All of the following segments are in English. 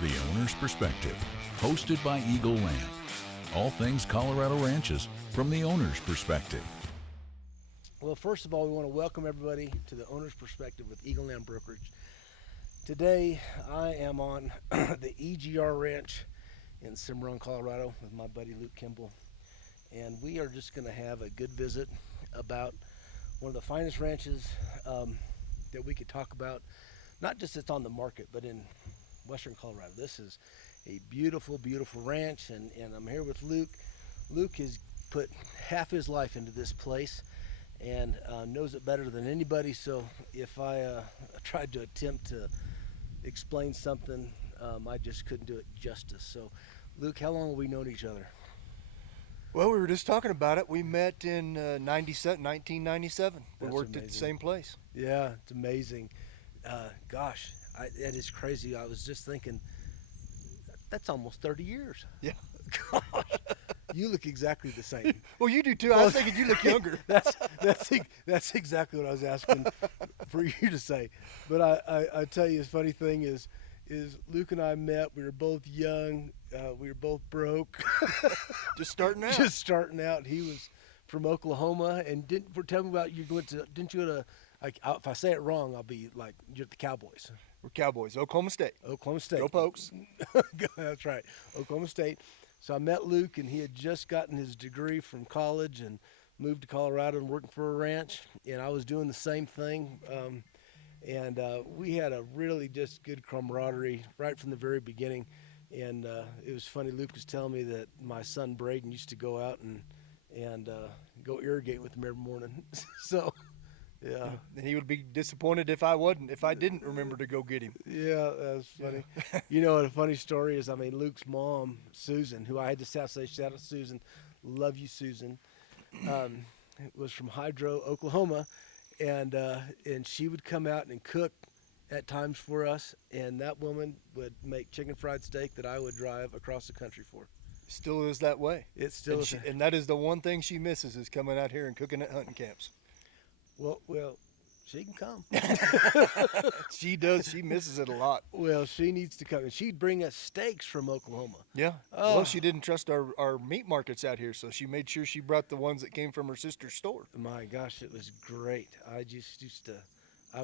The Owner's Perspective, hosted by Eagle Land. All things Colorado ranches from the owner's perspective. Well, first of all, we want to welcome everybody to the Owner's Perspective with Eagle Land Brokerage. Today, I am on the EGR Ranch in Cimarron, Colorado with my buddy Luke Kimble. And we are just going to have a good visit about one of the finest ranches that we could talk about. Not just it's on the market, but in Western Colorado. This is a beautiful, beautiful ranch, and I'm here with Luke. Luke has put half his life into this place and knows it better than anybody, so if I tried to attempt to explain something, I just couldn't do it justice. So, Luke, how long have we known each other? Well, we were just talking about it. We met in 1997. We worked amazing. at the same place. Yeah, it's amazing. Gosh, that is crazy. I was just thinking, that's almost 30 years. Yeah. Gosh, you look exactly the same. Well, you do too. I was thinking you look younger. That's exactly what I was asking for you to say. But I tell you, the funny thing is Luke and I met. We were both young. We were both broke. Just starting out. Just starting out. He was from Oklahoma, and tell me about didn't you go to, like, if I say it wrong, I'll be like, you're at the Cowboys. We're Cowboys. Oklahoma State. Oklahoma State. Go Pokes. That's right. Oklahoma State. So I met Luke, and he had just gotten his degree from college and moved to Colorado and working for a ranch. And I was doing the same thing. And we had a really just good camaraderie right from the very beginning. And it was funny. Luke was telling me that my son Braden used to go out and go irrigate with him every morning. So, yeah. And he would be disappointed if I didn't remember to go get him. Yeah, that was funny. Yeah. You know, a funny story is, I mean, Luke's mom, Susan, who I had to say shout out Susan, love you, Susan, was from Hydro, Oklahoma, and she would come out and cook at times for us, and that woman would make chicken fried steak that I would drive across the country for. Still is that way. It still is. And that is the one thing she misses, is coming out here and cooking at hunting camps. Well, she can come. She does. She misses it a lot. Well, she needs to come. And she'd bring us steaks from Oklahoma. Yeah. Well, she didn't trust our meat markets out here, so she made sure she brought the ones that came from her sister's store. My gosh, it was great. I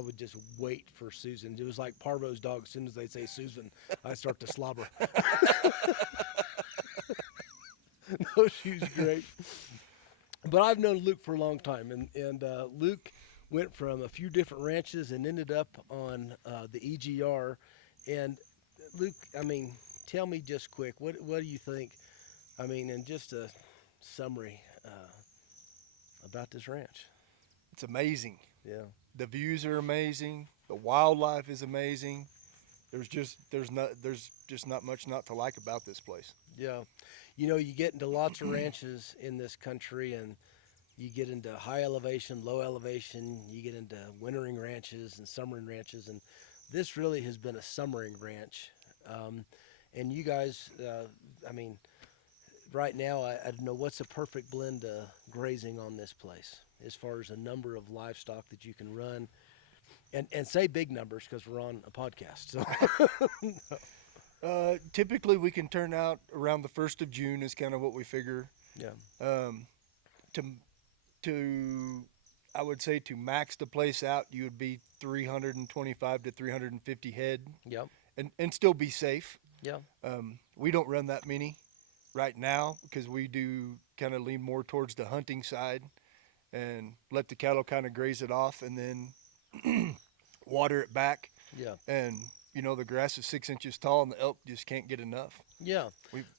would just wait for Susan. It was like Parvo's dog. As soon as they say Susan, I start to slobber. No, she was great. But I've known Luke for a long time, and Luke went from a few different ranches and ended up on the EGR. And Luke, I mean, tell me just quick, what do you think? I mean, in just a summary about this ranch. It's amazing. Yeah. The views are amazing. The wildlife is amazing. There's just not much not to like about this place. Yeah. You know, you get into lots of ranches in this country, and you get into high elevation, low elevation, you get into wintering ranches and summering ranches, and this really has been a summering ranch. And you guys, I mean, right now, I don't know what's the perfect blend of grazing on this place as far as the number of livestock that you can run, and say big numbers because we're on a podcast. So. Typically, we can turn out around the 1st of June is kind of what we figure. Yeah. I would say to max the place out, you would be 325 to 350 head. Yep. And still be safe. Yeah. We don't run that many right now because we do kind of lean more towards the hunting side and let the cattle kind of graze it off and then water it back. Yeah. And you know, the grass is 6 inches tall and the elk just can't get enough. Yeah.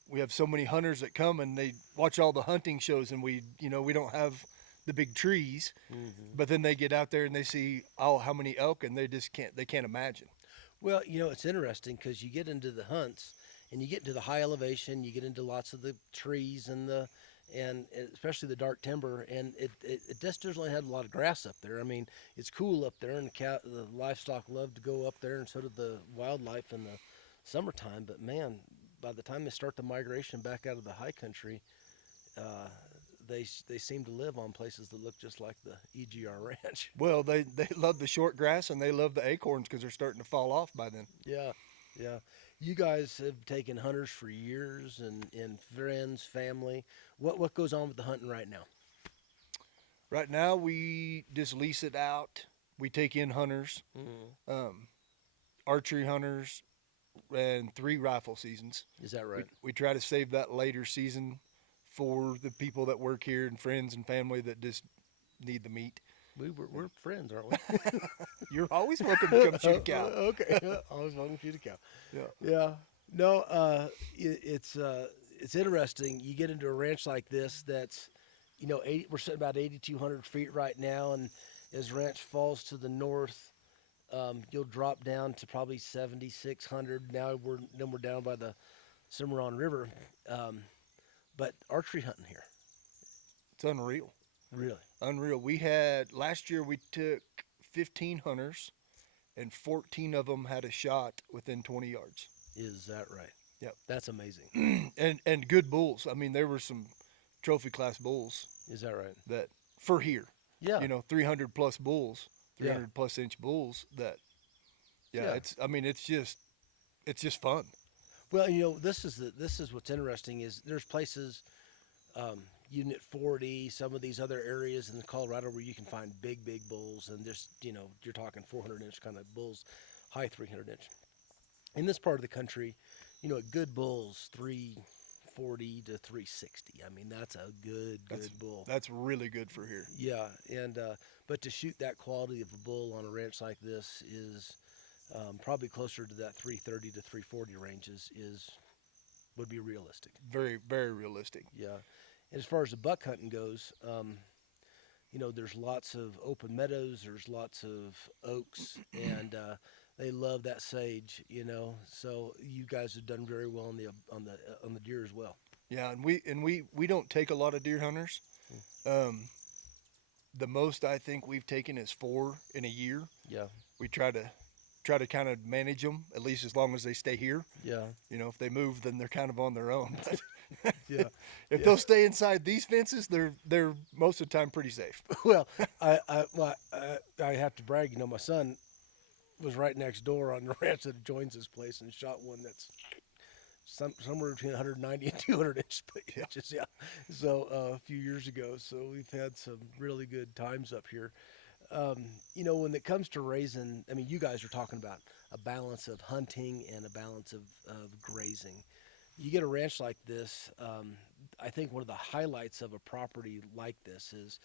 We have so many hunters that come and they watch all the hunting shows, and we don't have the big trees, but then they get out there and they see how many elk, and they can't imagine. Well, you know, it's interesting because you get into the hunts and you get into the high elevation, you get into lots of the trees and especially the dark timber, and it just doesn't have a lot of grass up there. I mean, it's cool up there, and the livestock love to go up there, and so do the wildlife in the summertime. But man, by the time they start the migration back out of the high country, they seem to live on places that look just like the EGR Ranch. Well, they love the short grass and they love the acorns because they're starting to fall off by then. Yeah, yeah. you guys have taken hunters for years and friends, family. What goes on with the hunting right now? Right now, we just lease it out. We take in hunters, archery hunters, and 3 rifle seasons. Is that right? We try to save that later season for the people that work here and friends and family that just need the meat. We're friends, aren't we? You're always welcome to come shoot a cow. Okay, always welcome to shoot a cow. Yeah. Yeah. No, it's interesting. You get into a ranch like this that's, we're sitting about 8,200 feet right now, and as ranch falls to the north, you'll drop down to probably 7,600. Now we're down by the Cimarron River, but archery hunting here. It's unreal. Really? Unreal. Last year we took 15 hunters, and 14 of them had a shot within 20 yards. Is that right? Yep. That's amazing. and good bulls. I mean, there were some trophy class bulls Is that right? that for here. Yeah. 300 plus bulls, 300 Yeah. plus inch bulls that, Yeah. it's just fun. Well, this is what's interesting is there's places, Unit 40, some of these other areas in Colorado where you can find big bulls, and there's, you're talking 400-inch kind of bulls, high 300-inch. In this part of the country, a good bull's 340 to 360. I mean, that's a good bull. That's really good for here. Yeah, and but to shoot that quality of a bull on a ranch like this is probably closer to that 330 to 340 ranges would be realistic. Very, very realistic. Yeah. And as far as the buck hunting goes, there's lots of open meadows, there's lots of oaks, and they love that sage, So you guys have done very well on the deer as well. Yeah, and we don't take a lot of deer hunters. The most I think we've taken is 4 in a year. Yeah. We try to kind of manage them, at least as long as they stay here. Yeah. If they move, then they're kind of on their own. But Yeah. if they'll stay inside these fences, they're most of the time pretty safe. Well, I have to brag. My son was right next door on the ranch that adjoins this place and shot one that's somewhere between 190 and 200 inches. Yeah. So a few years ago. So we've had some really good times up here. When it comes to raising, I mean, you guys are talking about a balance of hunting and a balance of grazing. You get a ranch like this, I think one of the highlights of a property like this is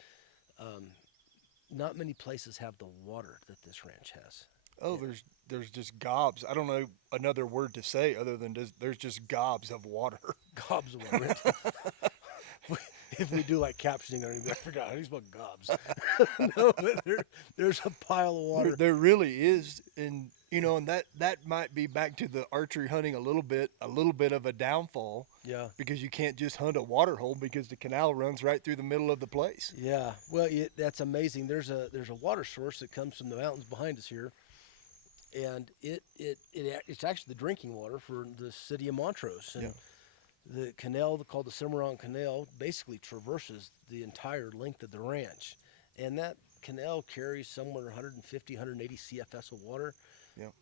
not many places have the water that this ranch has. Oh, yeah. There's just gobs. I don't know another word to say other than there's just gobs of water. Gobs of water. If we do like captioning or anything, I forgot how to spell gobs. No, but there's a pile of water. There really is, and and that might be back to the archery hunting a little bit of a downfall. Yeah. Because you can't just hunt a water hole because the canal runs right through the middle of the place. Yeah. Well, that's amazing. There's a water source that comes from the mountains behind us here, and it's actually the drinking water for the city of Montrose. And the canal called the Cimarron Canal basically traverses the entire length of the ranch, and that canal carries somewhere 150, 180 CFS of water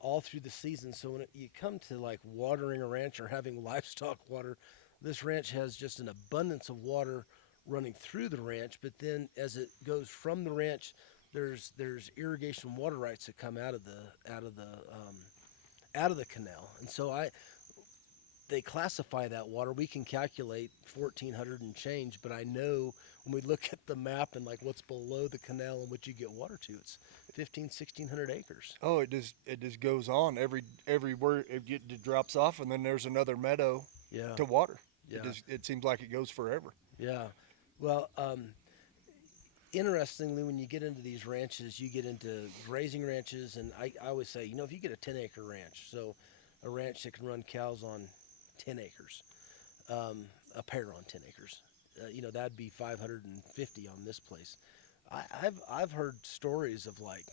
all through the season. So when you come to like watering a ranch or having livestock water, this ranch has just an abundance of water running through the ranch. But then as it goes from the ranch, there's irrigation water rights that come out of the canal, and so they classify that water. We can calculate 1,400 and change, but I know when we look at the map and like what's below the canal and what you get water to, it's 1,600 acres. Oh, it just goes on everywhere. It drops off, and then there's another meadow to water. Yeah. It seems like it goes forever. Yeah. Well, interestingly, when you get into these ranches, you get into grazing ranches, and I always say, if you get a 10-acre ranch, so a ranch that can run cows on 10 acres, a pair on 10 acres, that'd be 550 on this place. I've heard stories of like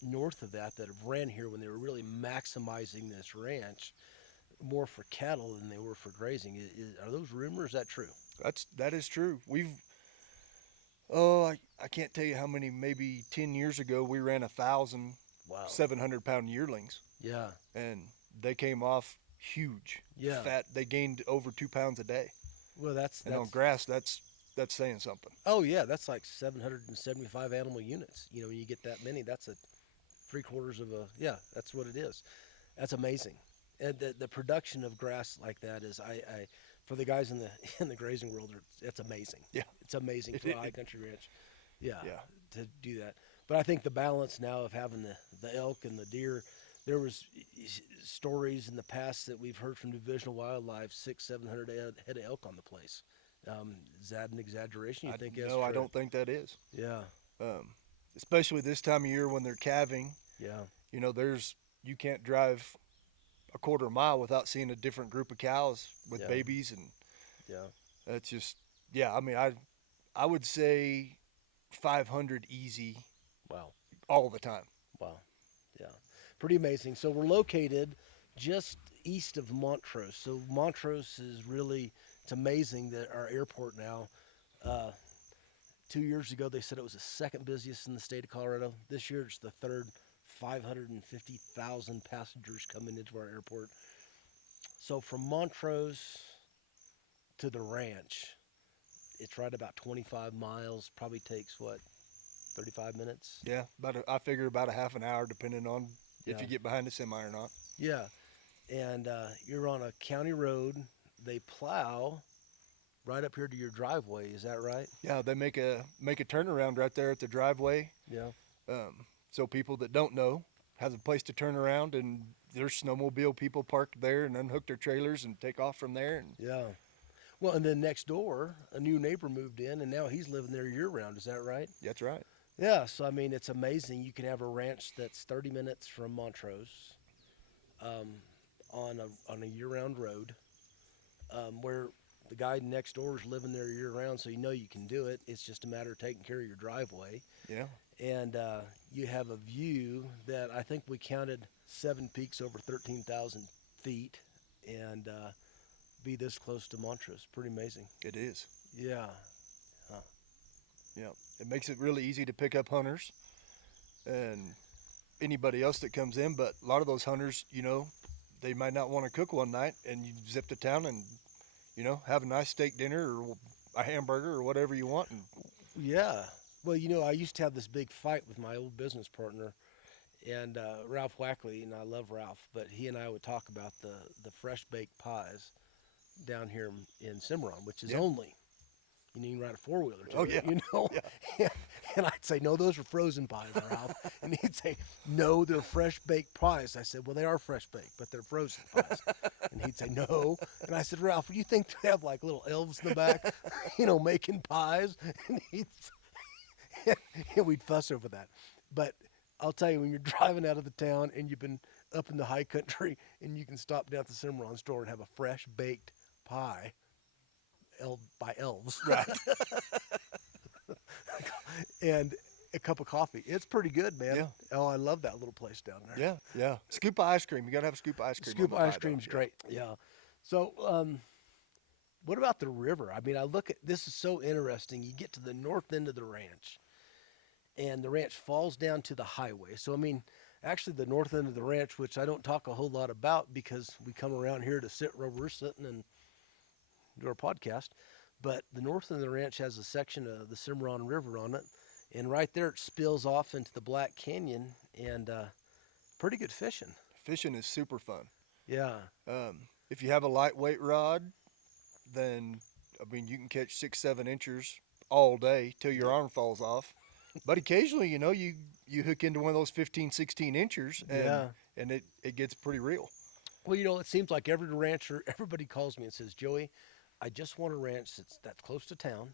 north of that have ran here when they were really maximizing this ranch more for cattle than they were for grazing. Are those rumors? Is that true? That is true. I can't tell you how many. Maybe 10 years ago, we ran 1,000 Wow. 700-pound yearlings. Yeah. And they came off huge, Yeah. fat. They gained over 2 pounds a day. Well, that's And on grass, that's saying something. oh yeah, that's like 775 animal units. You know, when you get that many, that's a 3/4 of a yeah. That's what it is. That's amazing. And the production of grass like that is I for the guys in the in the grazing world, it's amazing. Yeah. It's amazing for a high country ranch. Yeah. Yeah. To do that. But I think the balance now of having the elk and the deer, there was stories in the past that we've heard from divisional wildlife, 600-700 head of elk on the place. Is that an exaggeration? You think? No, I don't think that is. Yeah. Especially this time of year when they're calving. Yeah. You know, you can't drive a 1/4 mile without seeing a different group of cows with Yeah. babies, and Yeah. that's just, yeah. I mean, I would say 500 easy Wow. all the time. Wow. Yeah. Pretty amazing. So we're located just east of Montrose. So Montrose is really, it's amazing that our airport now, 2 years ago, they said it was the second busiest in the state of Colorado. This year, it's the third. 550,000 passengers coming into our airport. So from Montrose to the ranch, it's right about 25 miles. Probably takes, what, 35 minutes? Yeah, I figure about a half an hour, depending on if Yeah. you get behind a semi or not. Yeah. And you're on a county road. They plow right up here to your driveway. Is that right? Yeah, they make a turnaround right there at the driveway. Yeah. So people that don't know have a place to turn around, and there's snowmobile people parked there and unhook their trailers and take off from there. And Yeah. Well, and then next door, a new neighbor moved in, and now he's living there year round. Is that right? that's right. Yeah. So, I mean, it's amazing. You can have a ranch that's 30 minutes from Montrose on a year-round road where the guy next door is living there year-round, so you know you can do it. It's just a matter of taking care of your driveway. Yeah. And you have a view that I think we counted 7 peaks over 13,000 feet and be this close to Montrose. Pretty amazing. It is. Yeah. Yeah. It makes it really easy to pick up hunters and anybody else that comes in. But a lot of those hunters, you know, they might not want to cook one night, and you zip to town and, you know, have a nice steak dinner or a hamburger or whatever you want. And Yeah. Well, you know, I used to have this big fight with my old business partner, and Ralph Wackley, and I love Ralph, but he and I would talk about the fresh baked pies down here in Cimarron, which is Yeah. only, you know, you can ride a 4-wheeler to Oh, it, yeah. you know? Yeah. And I'd say, no, those are frozen pies, Ralph. And he'd say, no, they're fresh baked pies. I said, well, they are fresh baked, but they're frozen pies. And he'd say, no. And I said, Ralph, do you think they have like little elves in the back, you know, making pies? And we'd fuss over that. But I'll tell you, when you're driving out of the town and you've been up in the high country and you can stop down at the Cimarron store and have a fresh baked pie by elves, right? And a cup of coffee. It's pretty good, man. Yeah. Oh, I love that little place down there. yeah, yeah. Scoop of ice cream. You got to have a scoop of ice cream. Scoop on the ice pie, cream's though. great. Yeah. So, what about the river? I mean, I look at this is so interesting. You get to the north end of the ranch, and the ranch falls down to the highway. So, I mean, actually, the north end of the ranch, which I don't talk a whole lot about because we come around here to sit where we're sitting and do our podcast. But the north end of the ranch has a section of the Cimarron River on it, and right there it spills off into the Black Canyon, and pretty good fishing. Fishing is super fun. Yeah. If you have a lightweight rod, then I mean you can catch 6-7 inchers all day till your arm falls off. But occasionally, you know, you hook into one of those 15-16 inchers, and it gets pretty real. Well, you know, it seems like every rancher, everybody calls me and says, Joey, I just want a ranch that's close to town,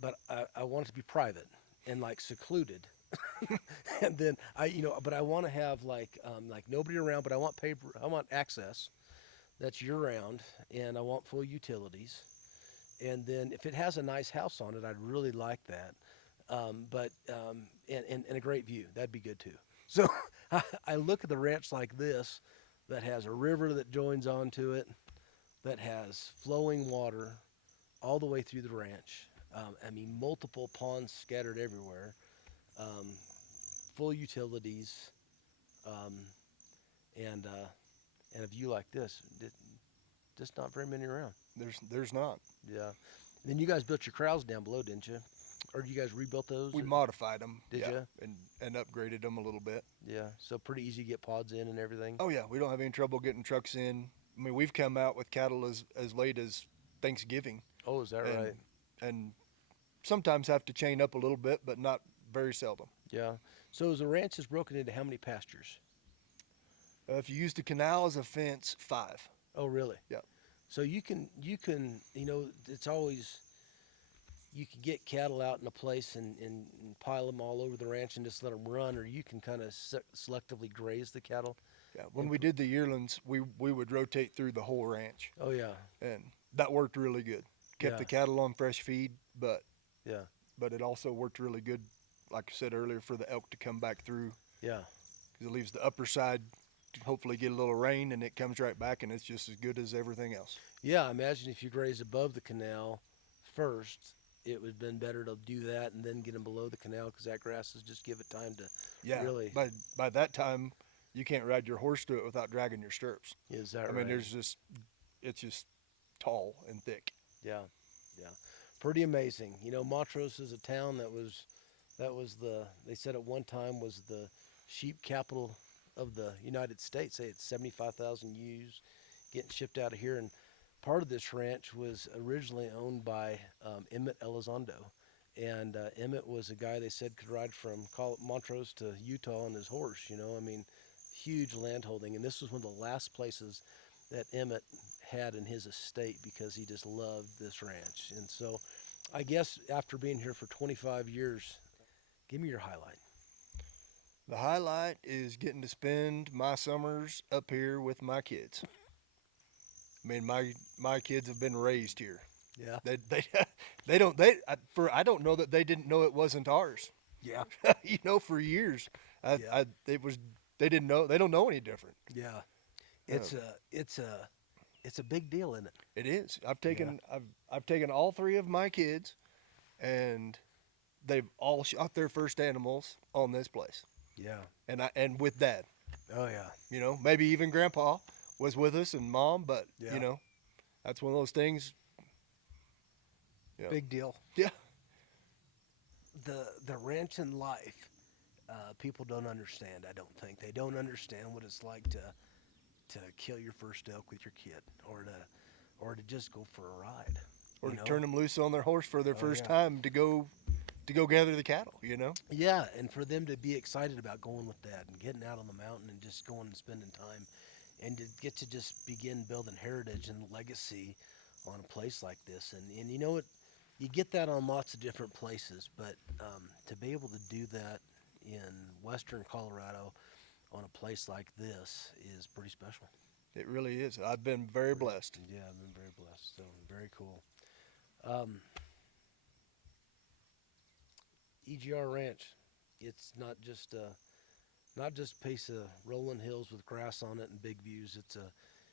but I want it to be private and like secluded. And then but I want to have like nobody around, but I want access that's year round, and I want full utilities. And then if it has a nice house on it, I'd really like that. And a great view, that'd be good too. So I look at the ranch like this, that has a river that joins onto it, that has flowing water all the way through the ranch. I mean, multiple ponds scattered everywhere, full utilities, and and a view like this, just not very many around. There's not. Yeah. Then you guys built your corrals down below, didn't you? Or you guys rebuilt those? We modified them. Did yeah, ya? And upgraded them a little bit. Yeah. So pretty easy to get pods in and everything. Oh yeah, we don't have any trouble getting trucks in. I mean, we've come out with cattle as late as Thanksgiving. Oh, is that and, right? And sometimes have to chain up a little bit, but not very seldom. Yeah. So is the ranch is broken into how many pastures? If you use the canal as a fence, 5. Oh, really? Yeah. So you can, it's always, you can get cattle out in a place and pile them all over the ranch and just let them run, or you can kind of selectively graze the cattle. Yeah. When we did the yearlings, we would rotate through the whole ranch, Oh, yeah. and that worked really good. Kept Yeah. the cattle on fresh feed, but Yeah. it also worked really good, like I said earlier, for the elk to come back through, Yeah. because it leaves the upper side to hopefully get a little rain, and it comes right back, and it's just as good as everything else. Yeah. Imagine if you grazed above the canal first, it would have been better to do that and then get them below the canal, because that grass is just give it time to Yeah. really. By that time, you can't ride your horse to it without dragging your stirrups. Is that I right? mean, it's just tall and thick. Yeah, yeah, pretty amazing. Montrose is a town that was they said at one time was the sheep capital of the United States. They had 75,000 ewes getting shipped out of here, and part of this ranch was originally owned by Emmett Elizondo, and Emmett was a guy they said could ride from Montrose to Utah on his horse. I mean, huge landholding, and this was one of the last places that Emmett had in his estate because he just loved this ranch. And so I guess after being here for 25 years, give me your highlight. The highlight is getting to spend my summers up here with my kids. I mean, my kids have been raised here. Yeah. I don't know that they didn't know it wasn't ours. Yeah. For years, Yeah. they didn't know. They don't know any different. Yeah. It's a big deal, isn't it? It is. I've taken all 3 of my kids, and they've all shot their first animals on this place. Yeah. And with Dad. Oh yeah. Maybe even Grandpa was with us and Mom, but Yeah. that's one of those things. Yeah. Big deal. Yeah. The ranch and life, people don't understand. I don't think they don't understand what it's like to kill your first elk with your kid, or to just go for a ride, Or to turn them loose on their horse for their first yeah. time to go gather the cattle. Yeah, and for them to be excited about going with that and getting out on the mountain and just going and spending time, and to get to just begin building heritage and legacy on a place like this. And you know what? You get that on lots of different places, but to be able to do that in western Colorado on a place like this is pretty special. It really is. I've been very blessed. Yeah, I've been very blessed. So very cool. EGR Ranch, it's not just a piece of rolling hills with grass on it and big views.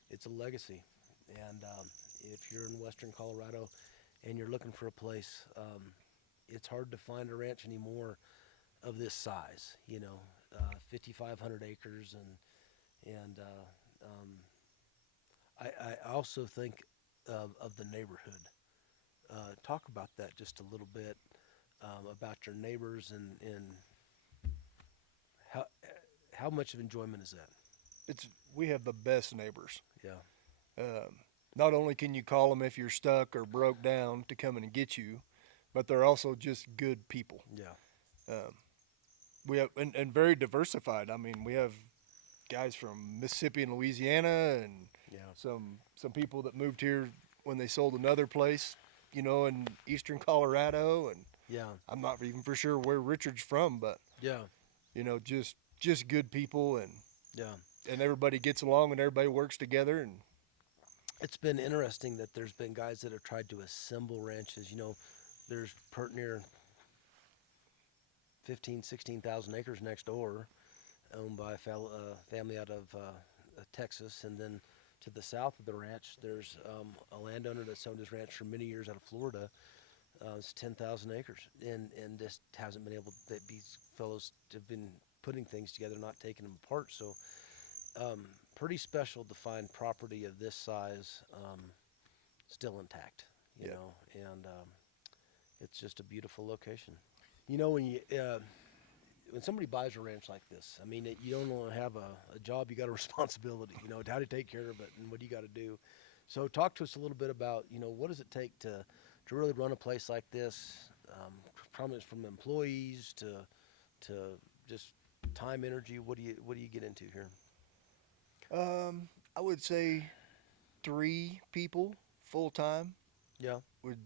It's a legacy. And if you're in western Colorado and you're looking for a place, it's hard to find a ranch anymore of this size. 5,500 acres, and I also think of the neighborhood. Talk about that just a little bit, about your neighbors and how much of enjoyment is that? We have the best neighbors. Yeah. Not only can you call them if you're stuck or broke down to come in and get you, but they're also just good people. Yeah. We have and very diversified. I mean, we have guys from Mississippi and Louisiana, and Yeah. some people that moved here when they sold another place, in eastern Colorado, and Yeah. I'm not even for sure where Richard's from, but Yeah. just good people, and Yeah. everybody gets along and everybody works together, and It's been interesting that there's been guys that have tried to assemble ranches. There's pert near 16,000 acres next door, owned by a family out of Texas. And then to the south of the ranch, there's a landowner that's owned his ranch for many years out of Florida. It's 10,000 acres, and just hasn't been able. These fellows have been putting things together, not taking them apart. So pretty special to find property of this size still intact, you know, and it's just a beautiful location. You know, when somebody buys a ranch like this, I mean, you don't only have a job, you got a responsibility, you know, how to take care of it and what do you got to do. So talk to us a little bit about, you know, what does it take to really run a place like this, from employees to just time, energy. What do you get into here? I would say 3 people full time. Yeah. Would,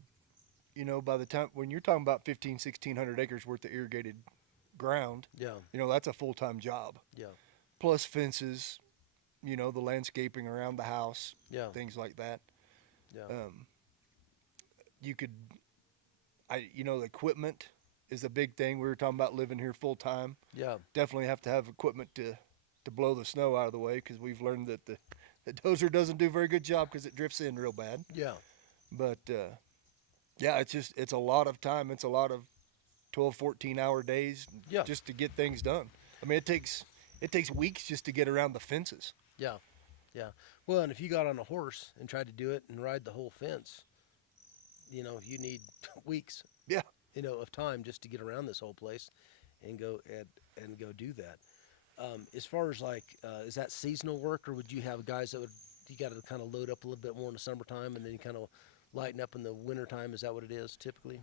you know, by the time when you're talking about 1,600 acres worth of irrigated ground, Yeah. you know, that's a full time job. Yeah. Plus fences, you know, the landscaping around the house, Yeah. things like that. Yeah. You could, you know, the equipment is a big thing. We were talking about living here full time. Yeah. Definitely have to have equipment to blow the snow out of the way, because we've learned that the dozer doesn't do a very good job because it drifts in real bad. Yeah. But yeah, it's a lot of time. It's a lot of 12, 14-hour days just to get things done. I mean, it takes weeks just to get around the fences. Yeah. Yeah. Well, and if you got on a horse and tried to do it and ride the whole fence, you know, you need weeks. Yeah. You know, of time just to get around this whole place and go do that. As far as like, is that seasonal work, or would you have guys that you got to kind of load up a little bit more in the summertime and then kind of lighten up in the wintertime? Is that what it is typically?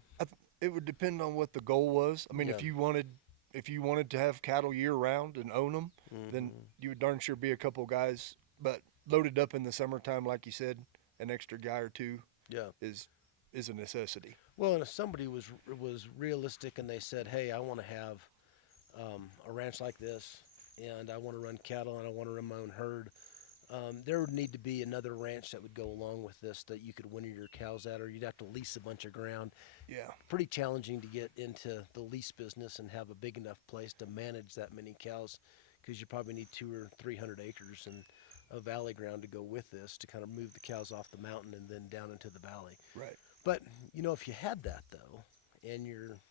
It would depend on what the goal was. I mean, Yeah. if you wanted to have cattle year round and own them, then you would darn sure be a couple guys. But loaded up in the summertime, like you said, an extra guy or two is a necessity. Well, and if somebody was realistic and they said, hey, I want to have a ranch like this, and I want to run cattle and I want to run my own herd, there would need to be another ranch that would go along with this that you could winter your cows at, or you'd have to lease a bunch of ground. Yeah. Pretty challenging to get into the lease business and have a big enough place to manage that many cows, because you probably need 200 or 300 acres and a valley ground to go with this to kind of move the cows off the mountain and then down into the valley. Right. But, you know, if you had that, though, and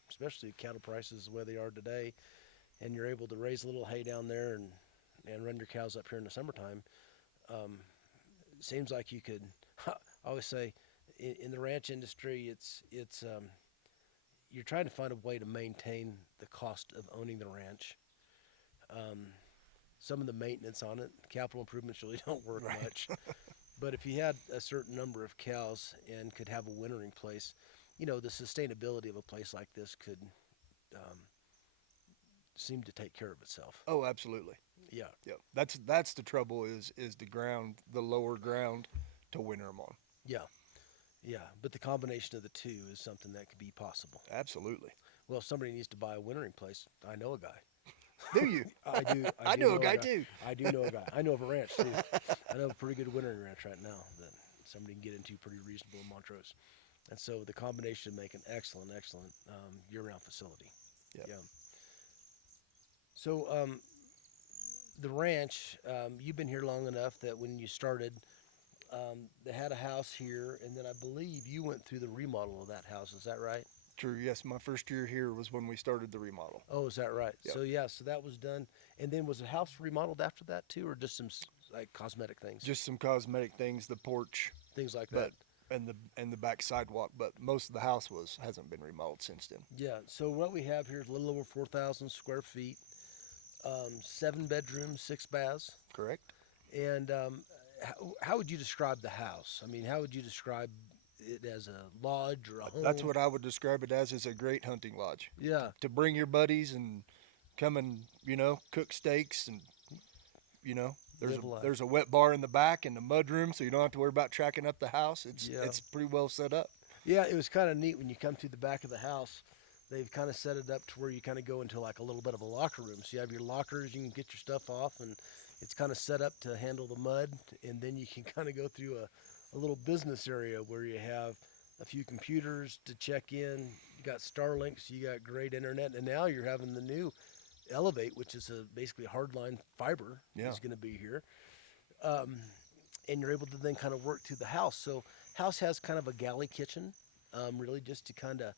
especially cattle prices the way they are today, and you're able to raise a little hay down there and run your cows up here in the summertime, it seems like you could, I always say, in the ranch industry, it's you're trying to find a way to maintain the cost of owning the ranch. Some of the maintenance on it, capital improvements really don't work much. But if you had a certain number of cows and could have a wintering place, you know, the sustainability of a place like this could seem to take care of itself. Oh, absolutely. Yeah. Yeah. That's the trouble is the ground, the lower ground to winter them on. Yeah. Yeah. But the combination of the two is something that could be possible. Absolutely. Well, if somebody needs to buy a wintering place, I know a guy. Do you? I do. I know a guy too. I do know a guy. I know of a ranch too. I know a pretty good wintering ranch right now that somebody can get into pretty reasonable in Montrose. And so the combination make an excellent year-round facility. Yep. Yeah. So the ranch, you've been here long enough that when you started, they had a house here, and then I believe you went through the remodel of that house. Is that right? True. Yes. My first year here was when we started the remodel. Oh, is that right? Yep. So that was done. And then was the house remodeled after that too, or just some like cosmetic things? Just some cosmetic things, the porch, Things like that. and the back sidewalk, but most of the house hasn't been remodeled since then. Yeah. So what we have here is a little over 4,000 square feet, 7 bedrooms, 6 baths. Correct. And how would you describe the house? I mean, how would you describe it as a lodge or a home? That's what I would describe it as, is a great hunting lodge. Yeah. To bring your buddies and come and, you know, cook steaks, and, you know, there's a wet bar in the back and a mud room, so you don't have to worry about tracking up the house. It's pretty well set up. Yeah, it was kind of neat when you come through the back of the house. They've kind of set it up to where you kind of go into like a little bit of a locker room. So you have your lockers, you can get your stuff off, and it's kind of set up to handle the mud. And then you can kind of go through a little business area where you have a few computers to check in. You got Starlinks, you got great internet, and now you're having the new Elevate, which is basically hardline fiber is going to be here. And you're able to then kind of work through the house. So house has kind of a galley kitchen, really just to kind of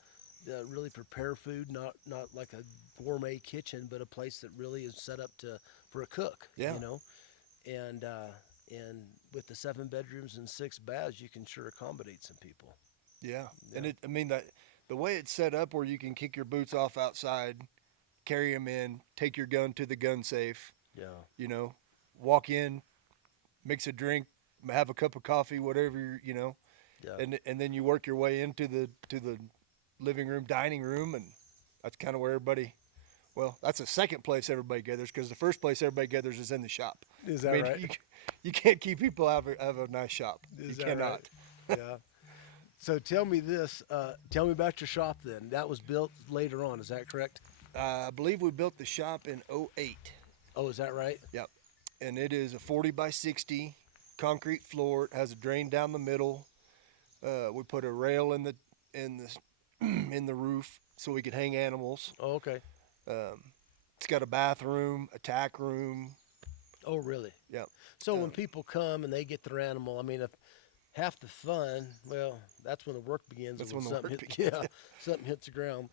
really prepare food, not like a gourmet kitchen, but a place that really is set up for a cook, Yeah. you know. and with the 7 bedrooms and 6 baths, you can sure accommodate some people. Yeah. Yeah. And I mean, the way it's set up where you can kick your boots off outside, carry them in, take your gun to the gun safe, Yeah. Walk in, mix a drink, have a cup of coffee, whatever, Yeah. and then you work your way into the living room, dining room, and that's kind of where everybody, well, that's the second place everybody gathers, because the first place everybody gathers is in the shop. Is that right? You can't keep people out of a nice shop. Is you that cannot. right? Yeah. So tell me this. Tell me about your shop then. That was built later on. Is that correct? I believe we built the shop in 2008. Oh, is that right? Yep. And it is a 40 by 60 concrete floor. It has a drain down the middle. We put a rail in the in the roof so we could hang animals. Oh, okay. It's got a bathroom, a tack room. Oh, really? Yep. So when people come and they get their animal, I mean, if half the fun, well, that's when the work begins. That's and when the something work hits, begins. Yeah, something hits the ground.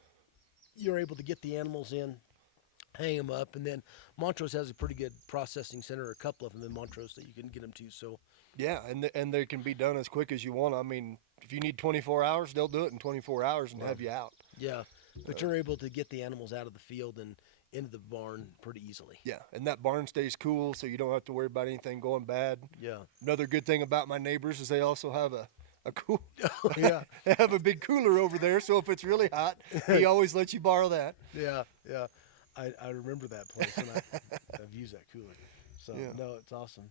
You're able to get the animals in, hang them up, and then Montrose has a pretty good processing center, a couple of them in Montrose that you can get them to. So Yeah, and they can be done as quick as you want. I mean, if you need 24 hours, they'll do it in 24 hours and have you out. yeah, but you're able to get the animals out of the field and into the barn pretty easily. Yeah, and that barn stays cool, so you don't have to worry about anything going bad. Yeah. Another good thing about my neighbors is they also have a cool. Yeah. They have a big cooler over there, so if it's really hot, he always lets you borrow that. Yeah, yeah. I remember that place, and I've used that cooler. So, Yeah. no, it's awesome.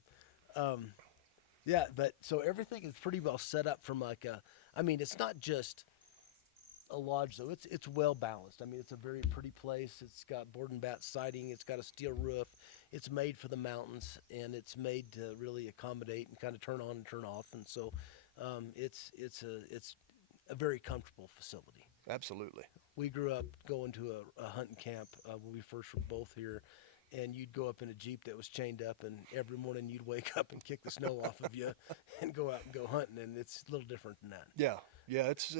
Yeah, but so everything is pretty well set up from I mean, it's not just a lodge, though. It's well balanced. I mean, it's a very pretty place. It's got board and bat siding. It's got a steel roof. It's made for the mountains, and it's made to really accommodate and kind of turn on and turn off. And so it's a very comfortable facility. Absolutely. We grew up going to a hunting camp when we first were both here, and you'd go up in a Jeep that was chained up, and every morning you'd wake up and kick the snow off of you and go out and go hunting, and it's a little different than that. Yeah, it's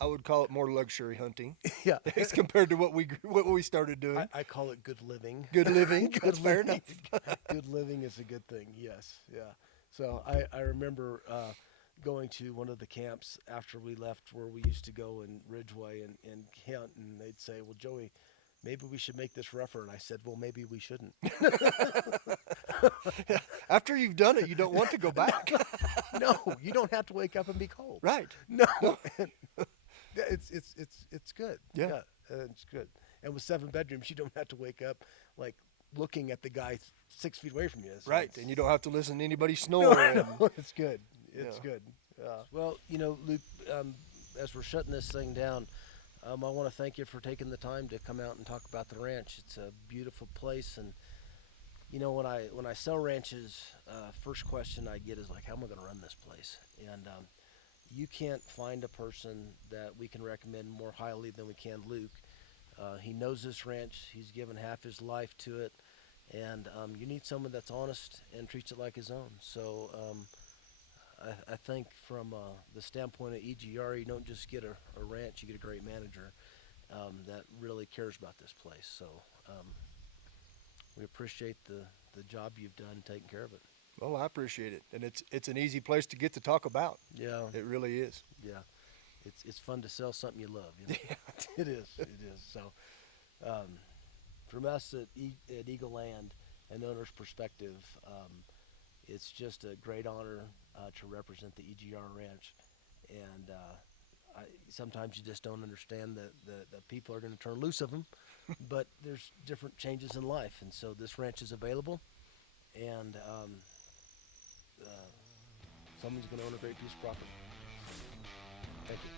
I would call it more luxury hunting. Yeah. As compared to what we started doing. I call it good living. Good living. Good That's fair living. enough. Good living is a good thing, yes, yeah. So I remember going to one of the camps after we left where we used to go in Ridgeway and hunt, and they'd say, well, Joey, maybe we should make this rougher. And I said, well, maybe we shouldn't. After you've done it, you don't want to go back. No, you don't have to wake up and be cold. Right. No. Yeah, it's good. Yeah. It's good. And with 7 bedrooms, you don't have to wake up like looking at the guy 6 feet away from you. So Right, and you don't have to listen to anybody snore. No, it's good. It's Yeah. good. Well, Luke, as we're shutting this thing down, I want to thank you for taking the time to come out and talk about the ranch. It's a beautiful place, and when I sell ranches, first question I get is like, how am I going to run this place? And you can't find a person that we can recommend more highly than we can Luke. He knows this ranch. He's given half his life to it, and you need someone that's honest and treats it like his own. So I think from the standpoint of EGR, you don't just get a ranch, you get a great manager that really cares about this place. So we appreciate the job you've done taking care of it. Well, I appreciate it, and it's an easy place to get to talk about. Yeah, It really is. yeah. It's fun to sell something you love. It is. It is. So from us at Eagle Land, an owner's perspective, it's just a great honor to represent the EGR Ranch, and sometimes you just don't understand that people are going to turn loose of them, but there's different changes in life, and so this ranch is available, and someone's going to own a great piece of property. Thank you.